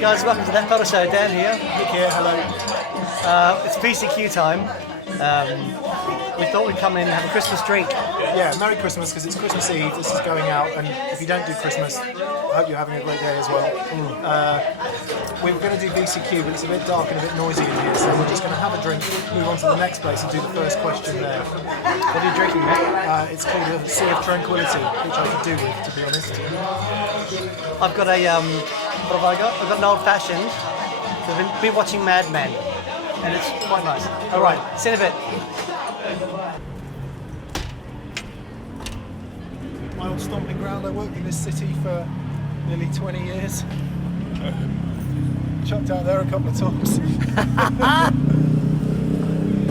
guys, welcome to That Pedal Show. Dan here. Mick here, hello. It's PCQ time. We thought we'd come in and have a Christmas drink. Yeah, Merry Christmas, because it's Christmas Eve. This is going out, and if you don't do Christmas, I hope you're having a great day as well. We're going to do VCQ, but it's a bit dark and a bit noisy in here, so we're just going to have a drink, move on to the next place and do the first question there. What are you drinking, Mick? It's called a Sea of Tranquility, which I could do with, to be honest. I've got a, what have I got? I've got an old fashioned. So I've been watching Mad Men, and it's quite nice. All right, see you in a bit. My old stomping ground. I worked in this city for nearly 20 years. Chucked out there a couple of times.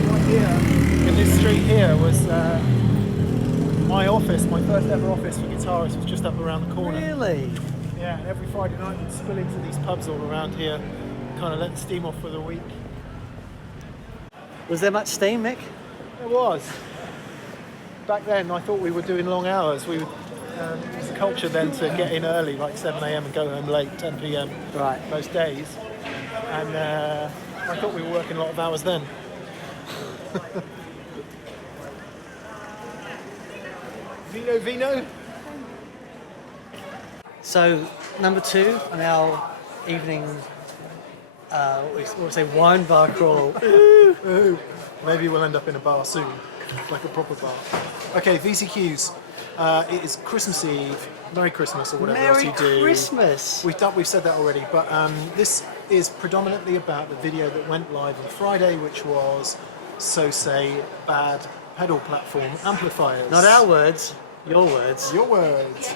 Right here, in this street here, was my office. My first ever office for guitarists was just up around the corner. Really? Yeah, and every Friday night we'd spill into these pubs all around here, kind of let the steam off for the week. Was there much steam, Mick? There was. Back then, I thought we were doing long hours. We would, it was a culture then to get in early, like 7 a.m. and go home late, 10 p.m. Right. Most days. And I thought we were working a lot of hours then. Vino? So, number 2 on our evening, what we say, wine bar crawl. Ooh. Maybe we'll end up in a bar soon, like a proper bar. Okay, VCQs. It is Christmas Eve. Merry Christmas, or whatever else you do. Merry Christmas! We've said that already, but this is predominantly about the video that went live on Friday, which was So Say Bad Pedal Platform Amplifiers. Not our words, your words. Your words.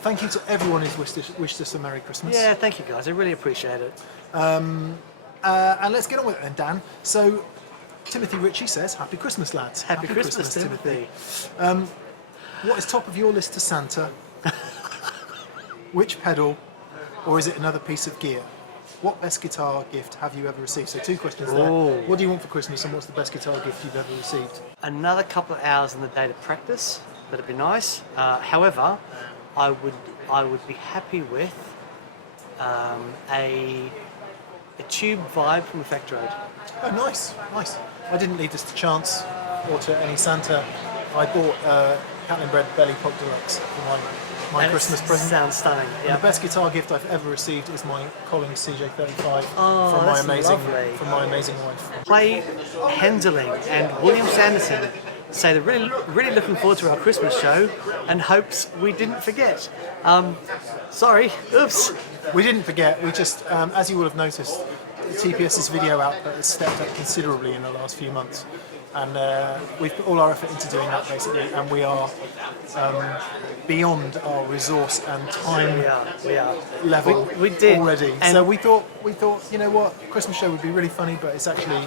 Thank you to everyone who's wished us a Merry Christmas. Yeah, thank you guys, I really appreciate it. And let's get on with it then, Dan. So, Timothy Ritchie says, Happy Christmas, lads. Happy Christmas, Timothy. What is top of your list to Santa? Which pedal, or is it another piece of gear? What best guitar gift have you ever received? So 2 questions there. Ooh. What do you want for Christmas, and what's the best guitar gift you've ever received? Another couple of hours in the day to practice, that'd be nice. However, I would be happy with a tube vibe from Effect Road. Oh, nice. I didn't leave this to chance or to any Santa. I bought Catalinbread Belle Epoch Deluxe for my Christmas present. Sounds stunning. And Yeah. the best guitar gift I've ever received is my Collins CJ35 Oh, from that's my lovely. amazing wife. Clay Henderling and William Sanderson say they're really looking forward to our Christmas show and hopes we didn't forget. Sorry, oops. We didn't forget. We just, as you will have noticed, TPS's video output has stepped up considerably in the last few months, and we've put all our effort into doing that basically, and we are beyond our resource and time We are. level We did. already. And so we thought, you know what, Christmas show would be really funny, but it's actually,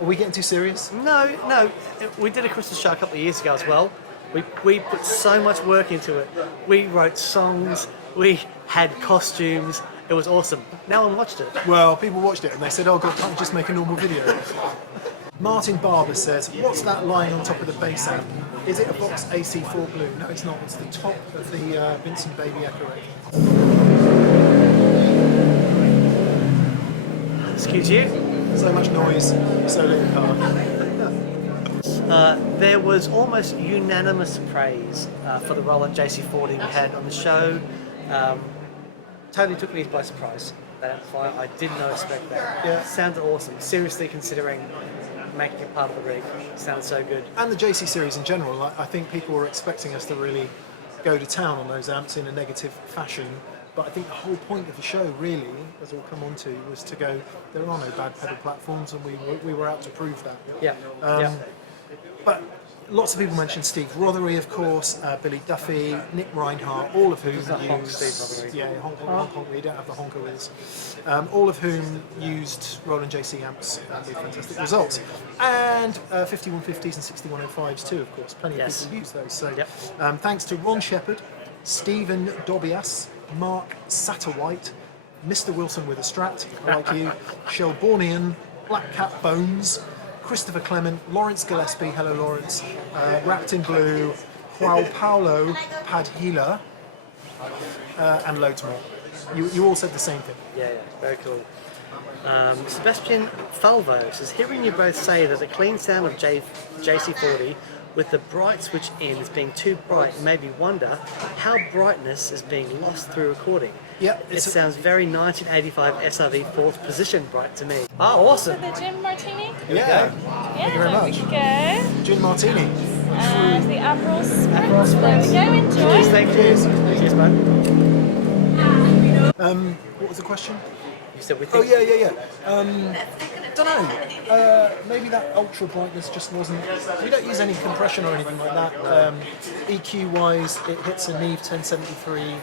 are we getting too serious? No, we did a Christmas show a couple of years ago as well. We put so much work into it. We wrote songs, we had costumes, it was awesome. No one watched it. Well, people watched it and they said, oh God, can't you just make a normal video? Martin Barber says, what's that lying on top of the bass amp? Is it a Vox AC4 Blue? No, it's not. It's the top of the Vincent Baby Echo. Excuse you? So much noise, so little car. There was almost unanimous praise for the Roland JC40 we had on the show. Totally took me by surprise, that amplifier. I did not expect that. Yeah. Sounds awesome. Seriously considering making it part of the rig. Sounds so good. And the JC series in general, I think people were expecting us to really go to town on those amps in a negative fashion. But I think the whole point of the show, really, as we'll come on to, was to go, there are no bad pedal platforms, and we were out to prove that. Yeah. But lots of people mentioned Steve Rothery, of course, Billy Duffy, Nick Reinhardt, all of whom Who's that honk used... Steve Rothery? Yeah, honk, we don't have the honker with us. All of whom used Roland JC amps with fantastic results. And 5150s and 6105s too, of course. Plenty of people use those. So thanks to Ron Shepherd, Stephen Dobias, Mark Satterwhite, Mr. Wilson with a Strat, I like you, Shelbornian, Black Cat Bones, Christopher Clement, Lawrence Gillespie, hello Lawrence, Wrapped in Blue, Joao Paulo Padilla, and loads more. You all said the same thing. Yeah, very cool. Sebastian Falvo says, hearing you both say that the clean sound of JC40 with the bright switch in is being too bright made me wonder how brightness is being lost through recording. Yeah, It sounds very 1985 SRV fourth position bright to me. Oh, awesome. The gin martini? Yeah. Yeah, you very there much. we go. Gin martini. And the Aperol Aperol Spritz. There we go, enjoy. Cheers, thank you. Cheers, bud. What was the question? You said we Oh think... yeah. Don't know. Maybe that ultra brightness just wasn't. We don't use any compression or anything like that. EQ wise, it hits a Neve 1073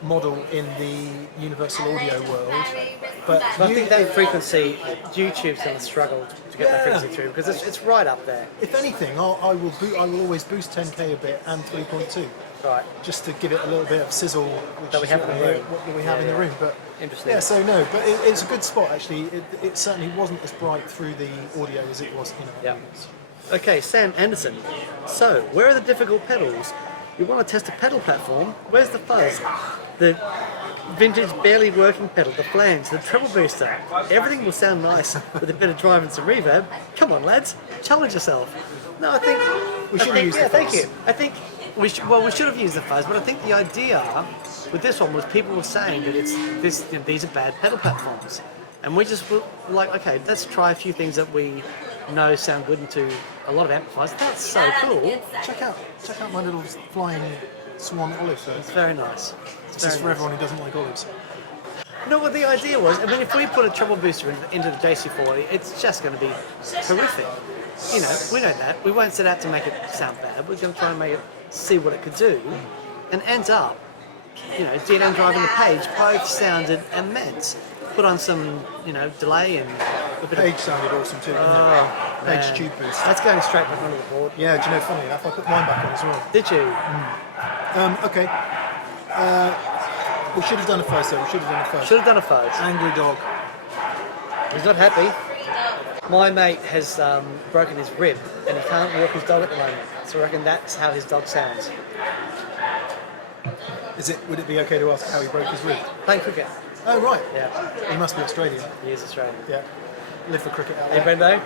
model in the Universal Audio world. But I think that frequency, YouTube's going to struggle to get that frequency through because it's right up there. if anything, I will always boost 10K a bit and 3.2. Right. Just to give it a little bit of sizzle, which That we is have what in the room. What we have in the room. But Interesting. yeah, so no, but it's a good spot actually. It certainly wasn't as bright through the audio as it was in our Yeah. rooms. Okay, Sam Anderson. So, where are the difficult pedals? You want to test a pedal platform? Where's the fuzz? The vintage, barely working pedal, the flange, the treble booster. Everything will sound nice with a bit of drive and some reverb. Come on, lads, challenge yourself. No, I think We should have used the thank fuzz. you. I think we should have used the fuzz, but I think the idea with this one was people were saying that these are bad pedal platforms, and we just were like, okay, let's try a few things that we know sound good into a lot of amplifiers. That's so cool. Check out my little flying swan olive there. It's very nice. This is for everyone who doesn't like olives. No, what the idea was, I mean, if we put a treble booster into the JC40, it's just going to be horrific. You know, we know that. We won't set out to make it sound bad. We're going to try and make it see what it could do, and ends up, you know, DNM Drive and the Page both sounded immense. Put on some, you know, delay and a bit Page sounded awesome too. Oh, Page man. tube boost. That's going straight back onto the board. Yeah, do you know, funny enough, I put mine back on as well. Did you? Okay. We should have done a first though. Should have done a fuzz. Angry dog. He's not happy. My mate has broken his rib and he can't walk his dog at the moment. So I reckon that's how his dog sounds. Would it be okay to ask how he broke his rib? Playing cricket. Oh right. Yeah, He must be Australian. he is Australian. Yeah. Live for cricket out Hey, there. Brendo.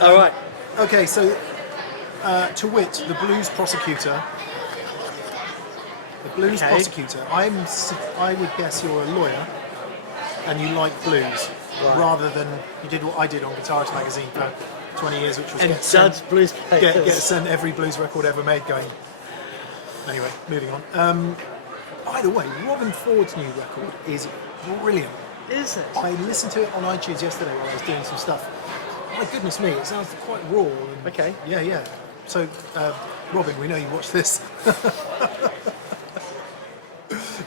All right. Okay, so to wit, the blues prosecutor. The blues Okay. prosecutor. I would guess you're a lawyer, and you like blues Right. rather than you did what I did on Guitarist magazine for 20 years, which was And get sent, judge blues players. get sent every blues record ever made. Going. Anyway, moving on. By the way, Robin Ford's new record is brilliant. Is it? I listened to it on iTunes yesterday while I was doing some stuff. My goodness me, it sounds quite raw. And Okay. Yeah. So, Robin, we know you watch this.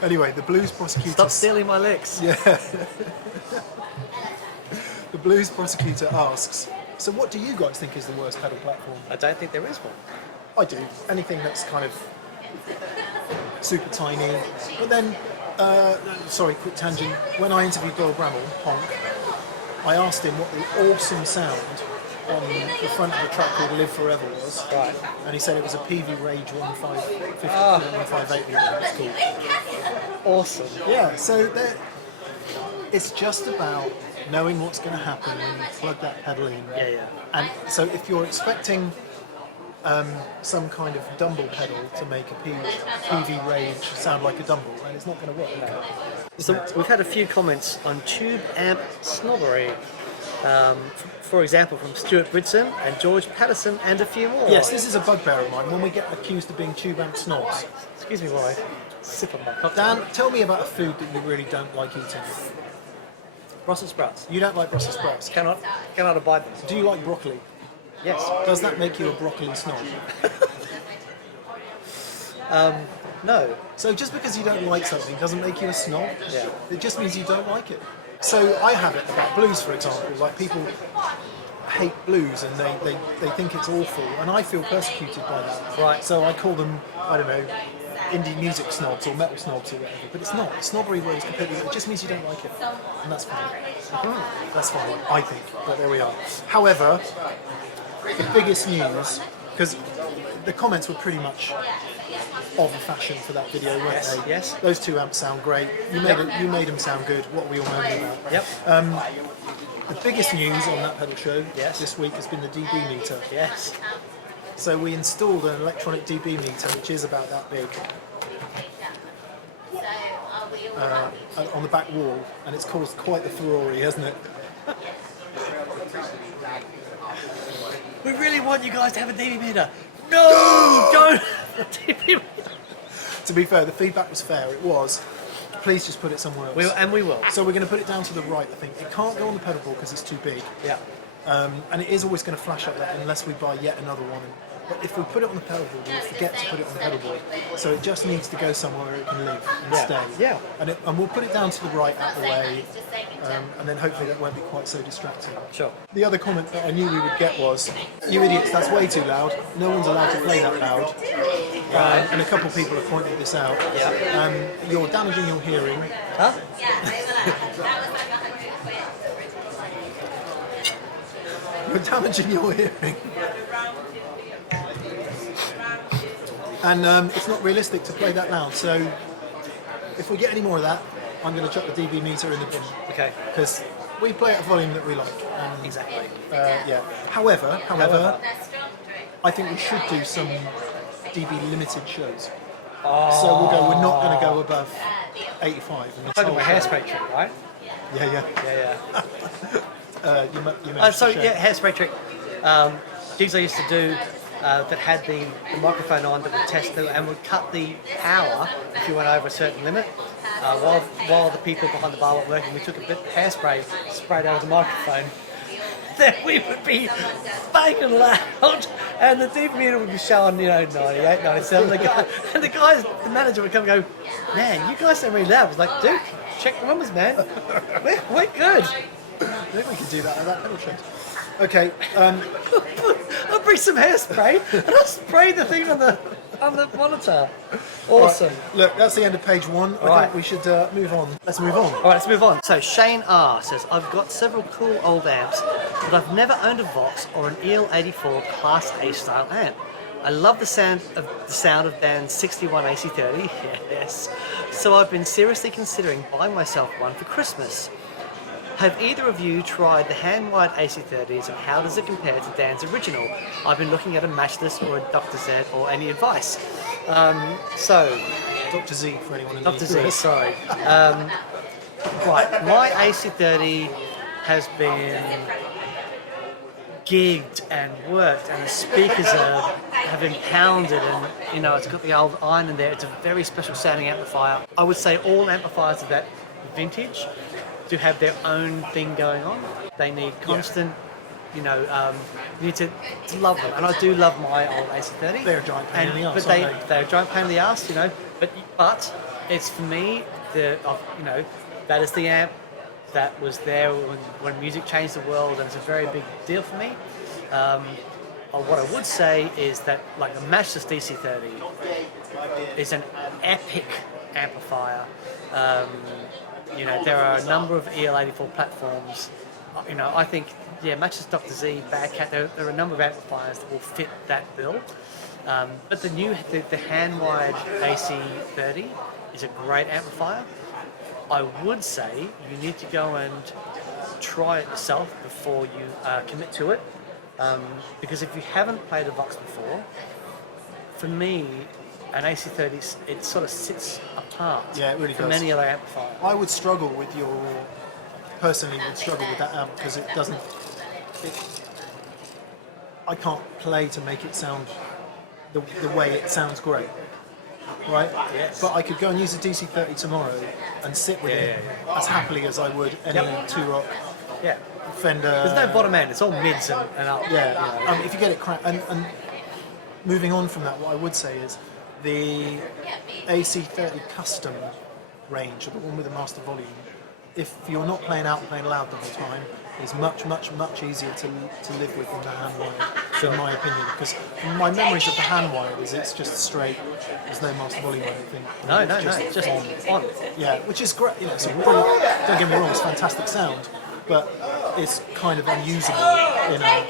Anyway, the blues prosecutor. Stop stealing my licks. Yeah. The blues prosecutor asks, so what do you guys think is the worst pedal platform? I don't think there is one. I do. Anything that's kind of super tiny. But then, sorry, quick tangent. When I interviewed Bill Bramall, Honk, I asked him what the awesome sound on the front of the track called Live Forever was. Right. And he said it was a PV Rage 158. It's called. Awesome. Yeah, so it's just about knowing what's going to happen when you plug that pedal in. Yeah. And so if you're expecting some kind of Dumble pedal to make a PV Rage sound like a Dumble, and it's not going to work. So we've had a few comments on tube amp snobbery. For example, from Stuart Bridson and George Patterson and a few more. Yes, this is a bugbear of mine when we get accused of being tube amp snobs. Excuse me while I sip on my cocktail. Dan, tell me about a food that you really don't like eating. Brussels sprouts. You don't like Brussels sprouts. Cannot abide them. Do you like broccoli? Yes. Does that make you a broccoli snob? No. So just because you don't like something doesn't make you a snob. Yeah. It just means you don't like it. So I have it about blues, for example. Like people hate blues and they think it's awful, and I feel persecuted by that. Right. So I call them, I don't know, indie music snobs or metal snobs or whatever. But it's not. Snobbery word is completely. It just means you don't like it, and that's fine. That's fine, I think. But there we are. However, the biggest news, because the comments were pretty much of a fashion for that video, weren't Yes, they? yes. Those two amps sound great. You made them sound good. What were we all moaning about? Yep. The biggest news on that pedal show this week has been the dB meter. Yes. So we installed an electronic dB meter, which is about that big, on the back wall, and it's caused quite the furore, hasn't it? We really want you guys to have a DB meter. No, don't have a DB meter. To be fair, the feedback was fair. It was, please just put it somewhere else. We will. So we're going to put it down to the right, I think. It can't go on the pedal board because it's too big. Yeah. And it is always going to flash like that unless we buy yet another one. But if we put it on the pedal board, we'll forget to put it on the pedal board. So it just needs to go somewhere where it can live and stay. Yeah. And we'll put it down to the right out the way, and then hopefully that won't be quite so distracting. Sure. The other comment that I knew we would get was, you idiots, that's way too loud. No one's allowed to play that loud. And a couple of people have pointed this out. Yeah. You're damaging your hearing. Huh? You're damaging your hearing. And it's not realistic to play that loud. So if we get any more of that, I'm going to chuck the dB meter in the bin. Okay. Because we play at a volume that we like. Exactly. Yeah. However, I think we should do some dB limited shows. So we're not going to go above 85. In the Talking whole about show. hairspray trick, right? Yeah. Yeah. You mentioned So the show. yeah, hairspray trick. Gigs I used to do that had the microphone on that would test and would cut the power if you went over a certain limit. While the people behind the bar were working, we took a bit of hairspray, sprayed over the microphone. Then we would be banging loud, and the DB meter would be showing, 98, 97. The manager would come and go, "Man, you guys sound really loud." I was like, "Dude, check the numbers, man. We're good." Maybe we could do that at that pedal show. Okay. I'll bring some hairspray and I'll spray the thing on the monitor. Awesome. Right. Look, that's the end of page one. I think we should move on. Let's move on. All right, let's move on. So Shane R says, I've got several cool old amps, but I've never owned a Vox or an EL34 Class A style amp. I love the sound of band's 61 AC30. Yes. So I've been seriously considering buying myself one for Christmas. Have either of you tried the hand-wired AC30s, and how does it compare to Dan's original? I've been looking at a matchless or a Dr. Z, or any advice. Dr. Z for anyone in Dr. the Z, US. sorry. Right, my AC30 has been gigged and worked, and the speakers have been pounded, and it's got the old iron in there. It's a very special sounding amplifier. I would say all amplifiers of that vintage do have their own thing going on. They need constant, you need to love them. And I do love my old AC30. They're a giant pain in the arse, But aren't they? they're a giant pain in the arse, But it's for me, that is the amp that was there when music changed the world, and it's a very big deal for me. What I would say is that, like, the matchless DC30 is an epic amplifier. There are a number of EL34 platforms. I think, matches Dr. Z, Bad Cat, there are a number of amplifiers that will fit that bill. But the hand-wired AC30 is a great amplifier. I would say you need to go and try it yourself before you commit to it. Because if you haven't played a Vox before, for me, an AC30, it sort of sits apart from any other amplifier. I would struggle with personally would struggle with that amp because I can't play to make it sound the way it sounds great, right? Yes. But I could go and use a DC30 tomorrow and sit with it as happily as I would any two-rock Fender. There's no bottom end, it's all mids and up. If you get it cracked, and moving on from that, what I would say is the AC30 custom range, or the one with the master volume, if you're not playing out and playing loud the whole time, is much, much, much easier to live with than the hand-wired, in my opinion. Because my memories of the hand-wired is it's just straight, there's no master volume, I don't think. No, It's just on. Yeah, which is great. It's a brilliant, don't get me wrong, it's fantastic sound, but it's kind of unusable in a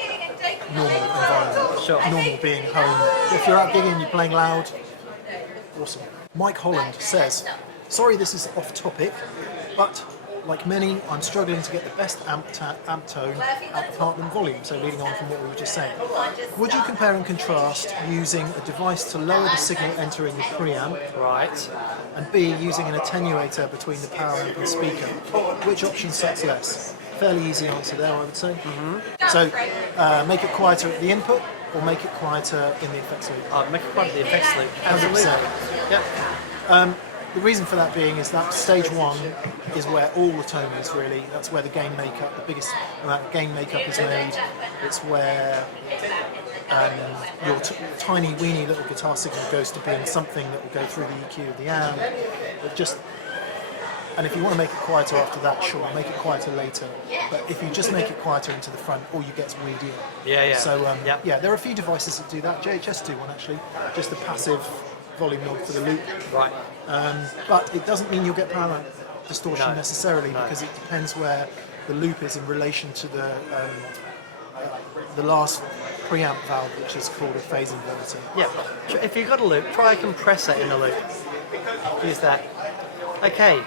normal environment. Sure. Normal being home. If you're out gigging, you're playing loud, Awesome. Mike Holland says, sorry this is off topic, but like many, I'm struggling to get the best amp tone at the Hartman volume, so leading on from what we were just saying. Would you compare and contrast using a device to lower the signal entering the preamp, Right. and B, using an attenuator between the power amp and speaker? Which option sucks less? Fairly easy answer there, I would say. So, make it quieter at the input, or make it quieter in the effects loop? Make it quite the effects loop. Absolutely. 100%. Yep. The reason for that being is that stage one is where all the tone is really. That's where the gain makeup, the biggest amount of gain makeup is made. It's where your tiny weeny little guitar signal goes to being something that will go through the EQ of the amp. And if you want to make it quieter after that, sure, make it quieter later. But if you just make it quieter into the front, all you get is weedier. Yeah. So Yep. yeah, there are a few devices that do that. JHS do one actually, just a passive volume knob for the loop. Right. But it doesn't mean you'll get power amp distortion No. necessarily, No. because it depends where the loop is in relation to the last preamp valve, which is called a phase inverter. Yeah. If you've got a loop, try a compressor in the loop. Use that. Okay.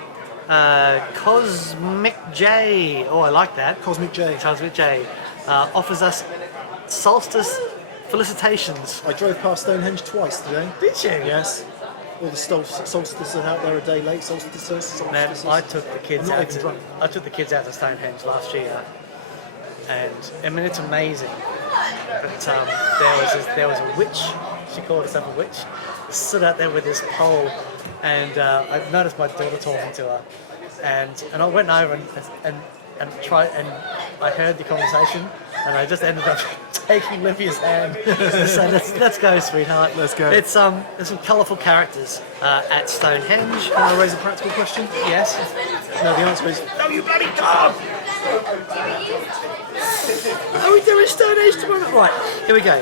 Cosmic J. Oh, I like that. Cosmic J. Cosmic J offers us solstice felicitations. I drove past Stonehenge twice today. Did you? Yes. All the solstices are out there a day late. Solstices. Man, I took the kids I'm not out. even drunk. I took the kids out to Stonehenge last year, and I mean it's amazing. But there was a witch. She called herself a witch. Stood out there with this pole, and I noticed my daughter talking to her, and I went over and tried, and I heard the conversation, and I just ended up taking Livia's hand and saying, let's go, sweetheart. Let's go. It's there's some colourful characters at Stonehenge. Can I raise a practical question? Yes. No, the answer is No, you bloody dog! Are we doing Stonehenge tomorrow? Right, here we go.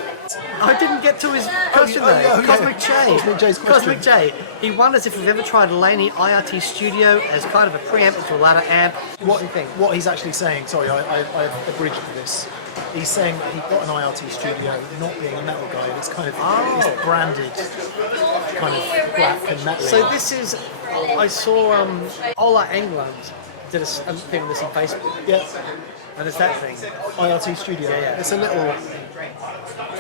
I didn't get to his question though. yeah. Cosmic J. Cosmic J's question. Cosmic J. He wonders if you've ever tried a Laney IRT Studio as kind of a preamp into a ladder amp. What do you think? what he's actually saying. Sorry, I abridged this. He's saying that he got an IRT Studio, not being a metal guy, and it's kind of it's branded, kind of black and metal. So this is, I saw Ola England did a thing with this on Facebook, yeah, and it's that thing. IRT Studio. Yeah. It's a little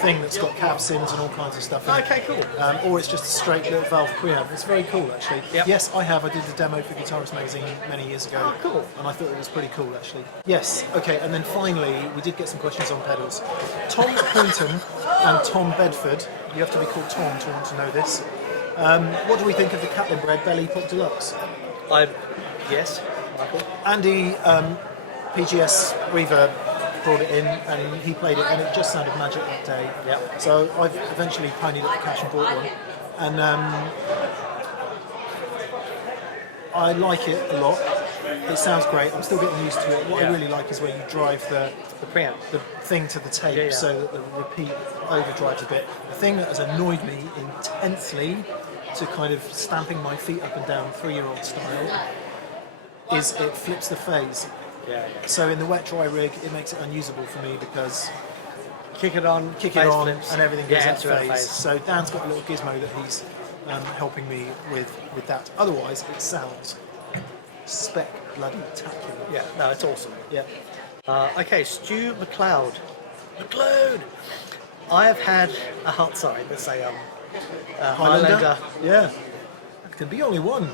thing that's got cap sims and all kinds of stuff in it. Okay, cool. Or it's just a straight little valve preamp. It's very cool, actually. Yep. Yes, I have. I did the demo for Guitarist Magazine many years ago. Oh, cool. And I thought it was pretty cool, actually. Yes, okay, and then finally, we did get some questions on pedals. Tom Poynton and Tom Bedford, you have to be called Tom to want to know this. What do we think of the Catalinbread Belle Epoch Deluxe? Yes, Michael. Andy, PGS Reverb, brought it in and he played it and it just sounded magic that day. Yep. So I've eventually ponied up the cash and bought one, and I like it a lot. It sounds great. I'm still getting used to it. What I really like is where you drive the preamp. the thing to the tape so that the repeat overdrives a bit. The thing that has annoyed me intensely to kind of stamping my feet up and down 3-year-old style is it flips the phase. Yeah. So in the wet dry rig, it makes it unusable for me because Kick it on, kick it phase on, flips. and everything goes out through a phase. So Dan's got a little gizmo that he's helping me with that. Otherwise, it sounds spectacular. Yeah, no, it's awesome. Yeah. Okay, Stu McLeod. McLeod! I have had a sorry, let's say Highlander. Yeah. There can be only one.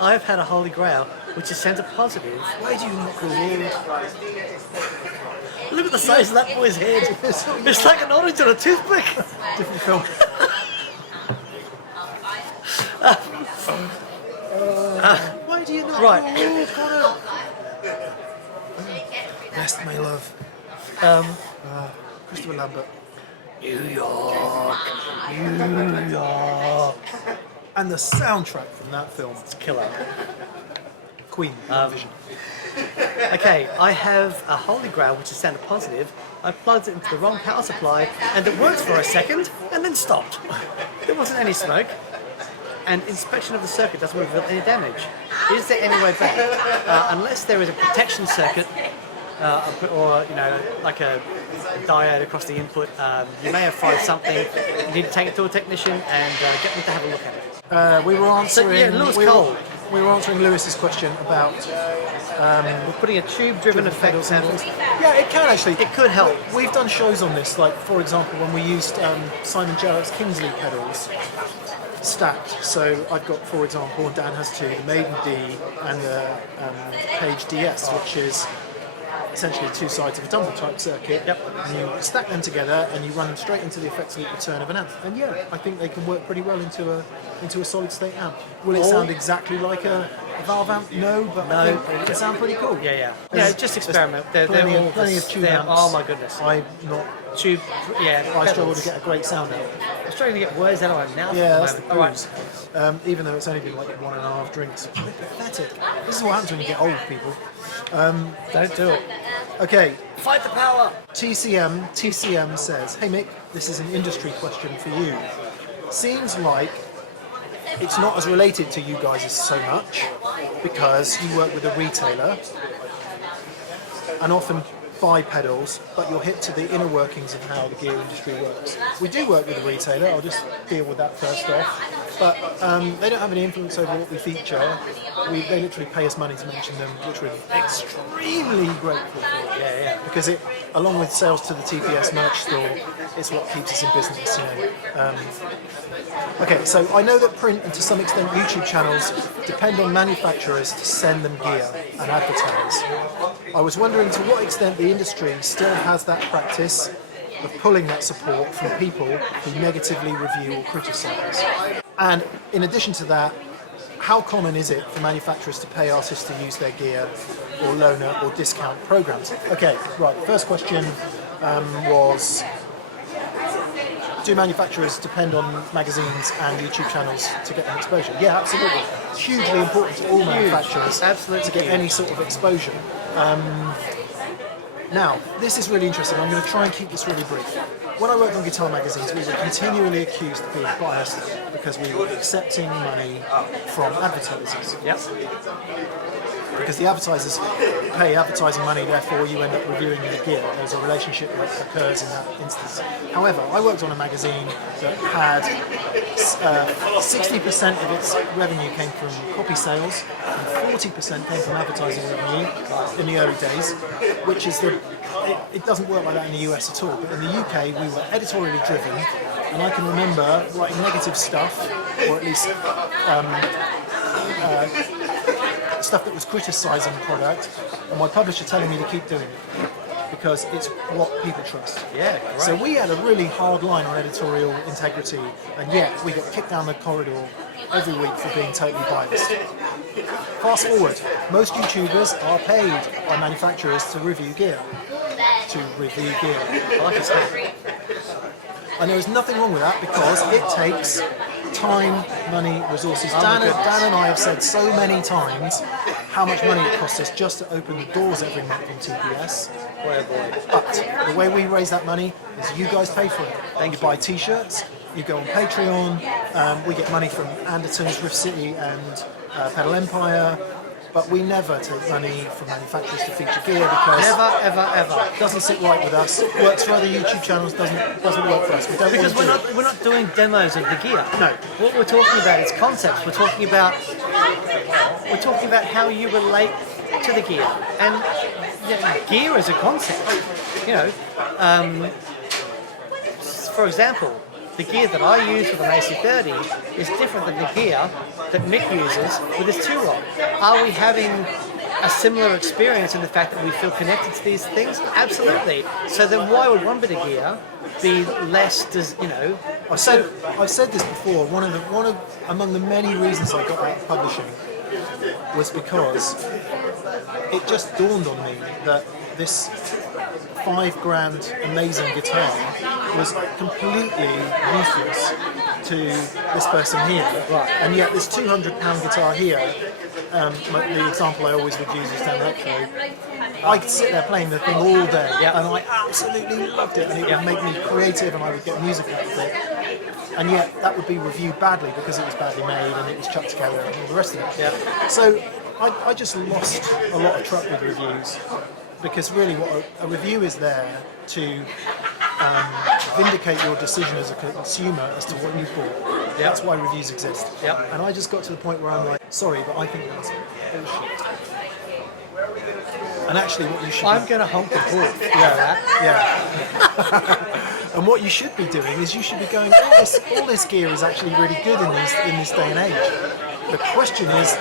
I've had a Holy Grail, which is centre positive. Why do you not call it? Look at the size of that boy's head. It's like an orange on a toothpick. Different film. Why do you not Right. call Rest my love. Christopher Lambert. New York. New York. And the soundtrack from that film. It's killer. Queen. Vision. Okay, I have a Holy Grail, which is centre positive. I plugged it into the wrong power supply, and it worked for a second, and then stopped. There wasn't any smoke, and inspection of the circuit doesn't reveal any damage. Is there any way back? Unless there is a protection circuit, or like a diode across the input. You may have fired something. You need to take it to a technician and get them to have a look at it. We were answering. Lewis we Cole. We were answering Lewis's question about We're putting a tube-driven effect pedals and pedal. things. Yeah, it can actually. It could help. We've done shows on this, like for example when we used Simon Jarrett's Kingsley pedals stacked. So I've got, for example, Dan has two, the Maiden D and the Page DS, which is essentially two sides of a dumble type circuit. Yep. And you stack them together and you run them straight into the effects loop return of an amp. And yeah, I think they can work pretty well into a solid state amp. Will it sound exactly like a valve amp? No, but I think it can sound pretty cool. Yeah. There's- Just experiment. They're plenty all of tube they're- amps. Oh my goodness. I'm not. Tube. Yeah. I struggle pedals. to get a great sound out. I'm struggling to get words out of my mouth. Yeah, at that's the the moment. booze. Even though it's only been like 1.5 drinks. A bit pathetic. This is what happens when you get old, people. Don't do it. Okay, Fight the power. TCM says, hey Mick, this is an industry question for you. Seems like it's not as related to you guys as so much because you work with a retailer and often buy pedals, but you're hip to the inner workings of how the gear industry works. We do work with a retailer, I'll just deal with that first off, but they don't have any influence over what we feature. They literally pay us money to mention them, which we're extremely grateful for. Yeah. Because it, along with sales to the TPS merch store, it's what keeps us in business, you know. Okay, so I know that print and to some extent YouTube channels depend on manufacturers to send them gear and advertise. I was wondering to what extent the industry still has that practice of pulling that support from people who negatively review or criticise. And in addition to that, how common is it for manufacturers to pay artists to use their gear or loaner or discount programs? Okay, right, first question was, do manufacturers depend on magazines and YouTube channels to get them exposure? Yeah, absolutely. It's hugely important to all manufacturers to get any sort of exposure. Now, this is really interesting. I'm going to try and keep this really brief. When I worked on guitar magazines, we were continually accused of being biased because we were accepting money from advertisers. Yep. Because the advertisers pay advertising money, therefore you end up reviewing their gear. There's a relationship that occurs in that instance. However, I worked on a magazine that had 60% of its revenue came from copy sales and 40% came from advertising revenue in the early days, which is it doesn't work like that in the US at all, but in the UK we were editorially driven, and I can remember writing negative stuff, or at least stuff that was criticising the product, and my publisher telling me to keep doing it because it's what people trust. Yeah, right. So we had a really hard line on editorial integrity, and yet we got kicked down the corridor every week for being totally biased. Fast forward, most YouTubers are paid by manufacturers to review gear. I like his hat. And there is nothing wrong with that because it takes time, money, resources. Oh Dan and I have said so many times how much money it costs us just to open the doors every month on TPS. Boy, oh boy. But the way we raise that money is you guys pay for it. You buy t-shirts, you go on Patreon, we get money from Anderton's, Rift City and Pedal Empire, but we never take money from manufacturers to feature gear because Ever. it doesn't sit right with us. Works for other YouTube channels, doesn't work for us. We don't Because want to do it. we're not doing demos of the gear. No. What we're talking about is concepts. We're talking about how you relate to the gear, and gear is a concept. You know, for example, the gear that I use with an AC30 is different than the gear that Mick uses with his 2-rock. Are we having a similar experience in the fact that we feel connected to these things? Absolutely. So then why would one bit of gear be less, I've said this before. One of among the many reasons I got out of publishing was because it just dawned on me that this $5,000 amazing guitar was completely useless to this person here, and yet this £200 guitar here, the example I always would use is Dan Electro, I could sit there playing the thing all day, and I absolutely loved it, and it would make me creative and I would get music out of it, and yet that would be reviewed badly because it was badly made and it was chucked together and all the rest of it. So I just lost a lot of truck with reviews because really what a review is there to vindicate your decision as a consumer as to what you bought. That's why reviews exist. And I just got to the point where I'm like, sorry, but I think that's bullshit. And actually what you should I'm going to honk the ball. Yeah. And what you should be doing is you should be going, all this gear is actually really good in this day and age. The question is,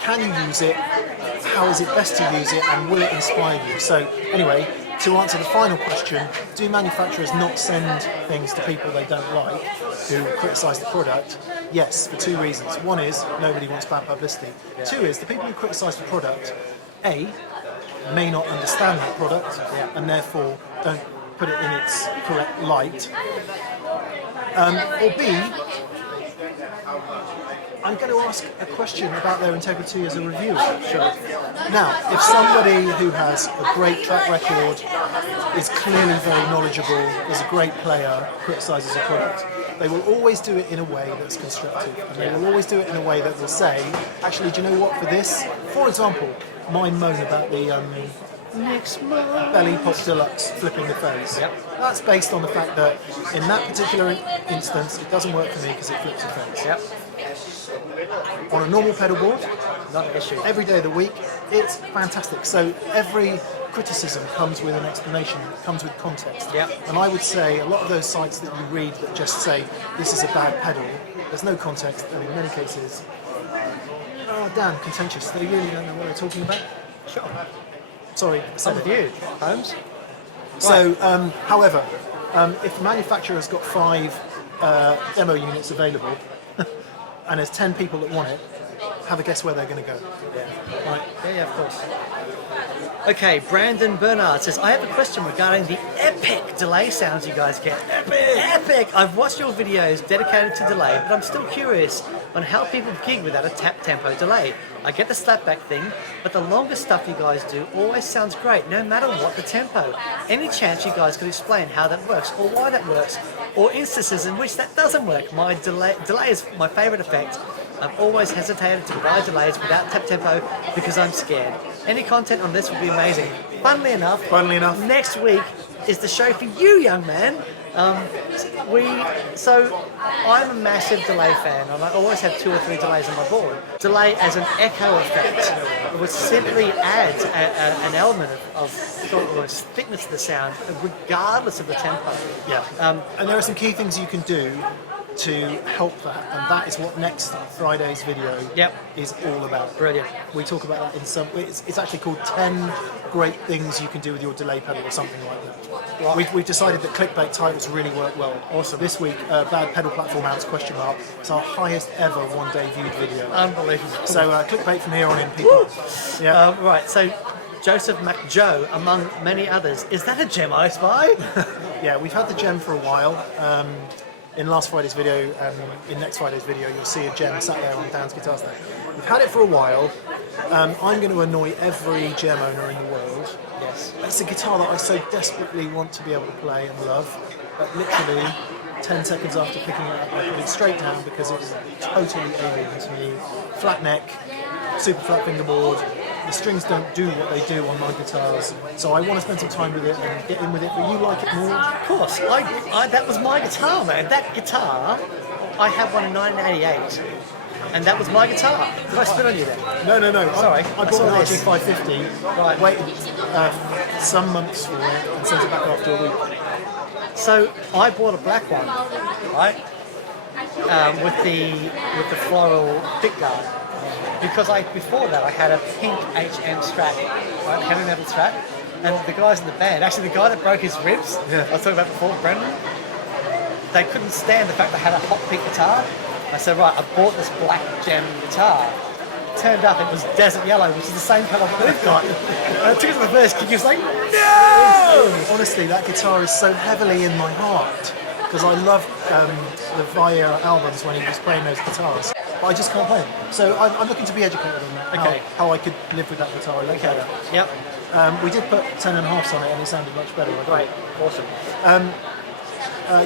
can you use it? How is it best to use it? And will it inspire you? So anyway, to answer the final question, do manufacturers not send things to people they don't like who criticise the product? Yes, for two reasons. One is nobody wants bad publicity. Two is the people who criticise the product, A, may not understand that product and therefore don't put it in its correct light. Or B, I'm going to ask a question about their integrity as a reviewer. Sure. Now, if somebody who has a great track record, is clearly very knowledgeable, is a great player, criticises a product, they will always do it in a way that's constructive. And they will always do it in a way that will say, actually, do you know what, for this? For example, my moan about the Belle Epoch Deluxe flipping the face. That's based on the fact that in that particular instance, it doesn't work for me because it flips the face. On a normal pedal board, not an issue. Every day of the week, it's fantastic. So every criticism comes with an explanation, comes with context. And I would say a lot of those sites that you read that just say this is a bad pedal, there's no context, and in many cases, damn contentious. They really don't know what they're talking about. Sure. Sorry, I'm with you, Holmes. So, however, if the manufacturer has got 5 demo units available, and there's 10 people that want it, have a guess where they're going to go. Right. Yeah, of course. Okay, Brandon Bernard says, I have a question regarding the epic delay sounds you guys get. Epic! I've watched your videos dedicated to delay, but I'm still curious on how people gig without a tap tempo delay. I get the slapback thing, but the longer stuff you guys do always sounds great, no matter what the tempo. Any chance you guys could explain how that works, or why that works, or instances in which that doesn't work? My delay is my favourite effect. I've always hesitated to provide delays without tap tempo because I'm scared. Any content on this would be amazing. Funnily enough, next week is the show for you, young man. So I'm a massive delay fan, and I always have 2 or 3 delays on my board. Delay as an echo effect, which simply adds an element of thickness to the sound, regardless of the tempo. And there are some key things you can do to help that, and that is what next Friday's video is all about. Brilliant. We talk about that in some. It's actually called 10 great things you can do with your delay pedal or something like that. Right. We've decided that clickbait titles really work well. Awesome. This week, Bad Pedal Platform Outs ? It's our highest ever one-day viewed video. Unbelievable. So clickbait from here on in, people. Right. So Joseph McJoe, among many others, is that a gem I spy? Yeah, we've had the gem for a while. In last Friday's video, in next Friday's video, you'll see a gem sat there on Dan's guitar stand. We've had it for a while. I'm going to annoy every gem owner in the world. Yes. It's a guitar that I so desperately want to be able to play and love, but literally 10 seconds after picking it up, I put it straight down because it was totally alien to me. Flat neck, super flat fingerboard. The strings don't do what they do on my guitars, so I want to spend some time with it and get in with it, but you like it more? Of course. That was my guitar, man. That guitar, I had one in 1988, and that was my guitar. Did I spit on you then? No. Sorry. I bought an RG550, waited some months for it, and sent it back after a week. So I bought a black one, right, with the floral pick guard. Because before that I had a pink HM Strat, right, heavy metal Strat, and the guys in the band, actually the guy that broke his ribs, I was talking about before, Brendan, they couldn't stand the fact that I had a hot pink guitar. I said, right, I bought this black gem guitar. Turned up, it was desert yellow, which is the same colour that we've got. And I took it to the first gig, he was like, no! Honestly, that guitar is so heavily in my heart, because I love the Via albums when he was playing those guitars. But I just can't play them. So I'm looking to be educated on that, how I could live with that guitar a little better. Yep. We did put 10.5s on it and it sounded much better. Great, awesome.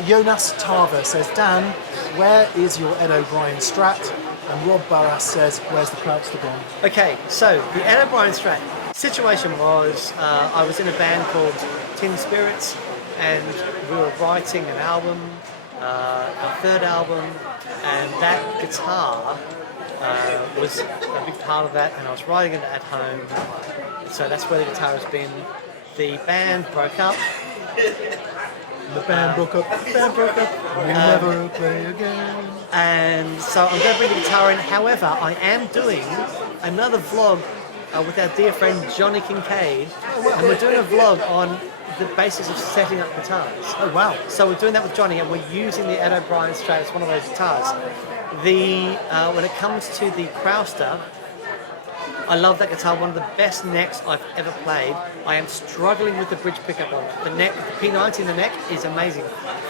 Jonas Tarver says, Dan, where is your Ed O'Brien Strat? And Rob Barras says, where's the Krautster gone? Okay, so the Ed O'Brien Strat. Situation was, I was in a band called Tin Spirits, and we were writing an album, a third album, and that guitar was a big part of that, and I was writing it at home, so that's where the guitar has been. The band broke up. The band broke up. The band broke up. We'll never play again. And so I'm going to bring the guitar in. However, I am doing another vlog with our dear friend Johnny Kincaid, and we're doing a vlog on the basis of setting up guitars. Oh wow! So we're doing that with Johnny, and we're using the Ed O'Brien Strat as one of those guitars. When it comes to the Krautster, I love that guitar, one of the best necks I've ever played. I am struggling with the bridge pickup on it. The neck, the P90 in the neck is amazing.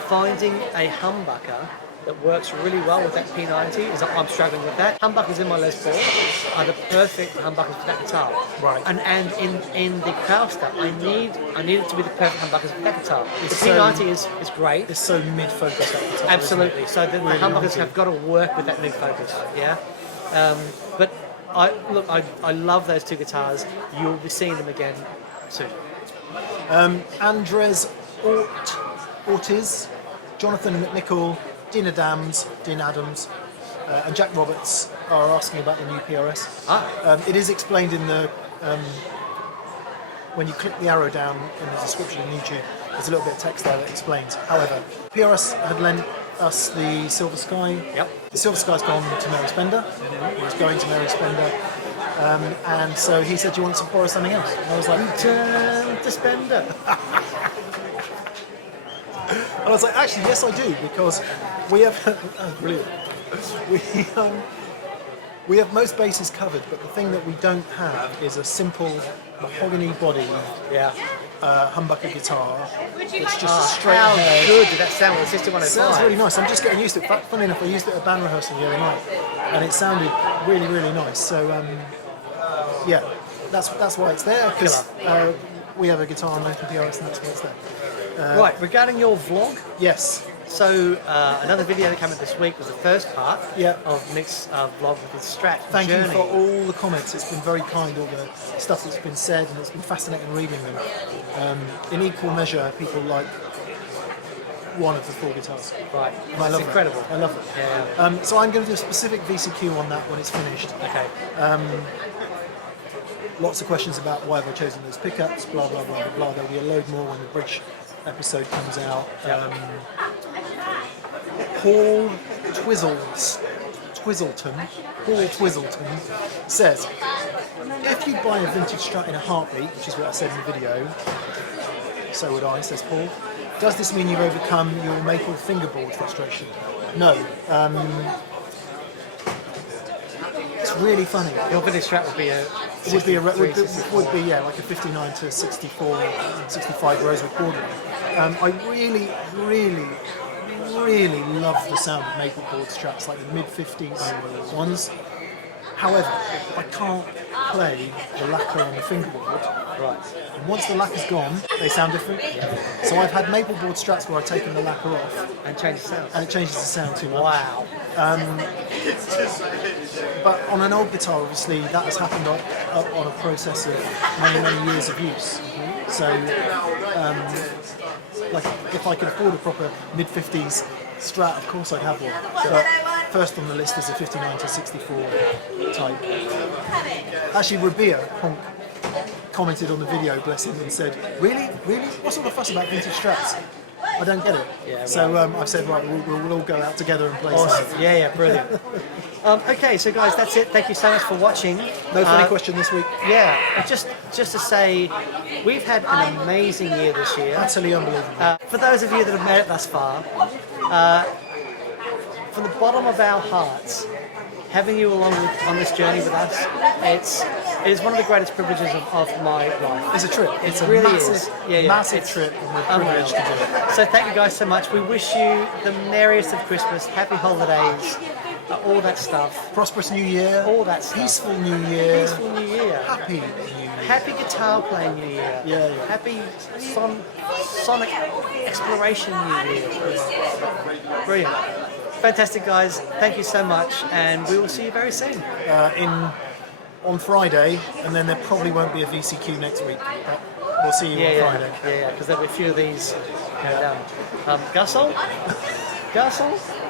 Finding a humbucker that works really well with that P90 is I'm struggling with that. Humbuckers in my Les Paul are the perfect humbuckers for that guitar. Right. And in the Krautster, I need it to be the perfect humbuckers for that guitar. The It's P90 is great. It's so mid-focus that guitar. Absolutely. So the Really humbuckers naughty. have got to work with that mid-focus. Yeah. But I love those two guitars. You'll be seeing them again soon. Andres Ortiz, Jonathan McNichol, Dean Adams, and Jack Roberts are asking about the new PRS. It is explained in the when you click the arrow down in the description on YouTube. There's a little bit of text there that explains. However, PRS had lent us the Silver Sky. Yep. The Silver Sky's gone to Mary Spender. It was going to Mary Spender. And so he said, "Do you want to borrow something else?" And I was like, Return to Spender. And I was like, actually, yes, I do, because we have brilliant. We have most bases covered, but the thing that we don't have is a simple mahogany body Yeah. humbucker guitar. It's just a straight How ahead. good did that sound with the 6105? Sounds really nice. I'm just getting used to it. Funny enough, I used it at a band rehearsal the other night, and it sounded really, really nice. So, yeah, that's why it's there, because we have a guitar on Open PRS, and that's why it's there. Right, regarding your vlog, Yes. so another video that came out this week was the first part Yeah. of Mick's vlog with his Strat Thank journey. you for all the comments. It's been very kind, all the stuff that's been said, and it's been fascinating reading them. In equal measure, people like one of the four guitars. Right, And I it's love incredible. That. I love it. Yeah. So I'm going to do a specific VCQ on that when it's finished. Okay. Lots of questions about why have I chosen those pickups, blah, blah, blah, blah, blah. There'll be a load more when the bridge episode comes out. Paul Twizzleton says, if you buy a vintage Strat in a heartbeat, which is what I said in the video, so would I, says Paul, does this mean you've overcome your maple fingerboard frustration? No. It's really funny. Your vintage Strat would be a Would be yeah, like a 59 to 64, 65 rows recording. I really, really, really love the sound of maple board Strats, like the mid-50s ones. However, I can't play the lacquer on the fingerboard. right. And once the lacquer's gone, they sound different. So I've had maple board Strats where I've taken the lacquer off, And change the sound. and it changes the sound too much. Wow. But on an old guitar, obviously, that has happened on a process of many, many years of use. So, like, if I could afford a proper mid-50s Strat, of course I'd have one. But first on the list is a 59 to 64 type. Actually, Rabia Honk commented on the video, bless him, and said, "Really? Really? What's all the fuss about vintage Strats? I don't get it." Yeah, So I've said, right, we'll all go out together and play Awesome. something. Yeah, brilliant. Okay, so guys, that's it. Thank you so much for watching. No funny question this week. Yeah, just to say, we've had an amazing year this year. Utterly unbelievable. For those of you that have made it thus far, from the bottom of our hearts, having you along on this journey with us, it is one of the greatest privileges of my life. It's a trip. It's a really massive, is. Yeah, massive it's trip, and we're unreal. privileged to do it. So thank you guys so much. We wish you the merriest of Christmas, happy holidays, all that stuff. Prosperous New Year. All that stuff. Peaceful New Year. Peaceful New Year. Happy New Year. Happy guitar playing New Year. Yeah, yeah. Happy sonic exploration New Year. Brilliant. Fantastic, guys. Thank you so much, and we will see you very soon. In on Friday, and then there probably won't be a VCQ next week. But we'll see you on Friday. Yeah, because there'll be a few of these going down. Garçon? Garçon?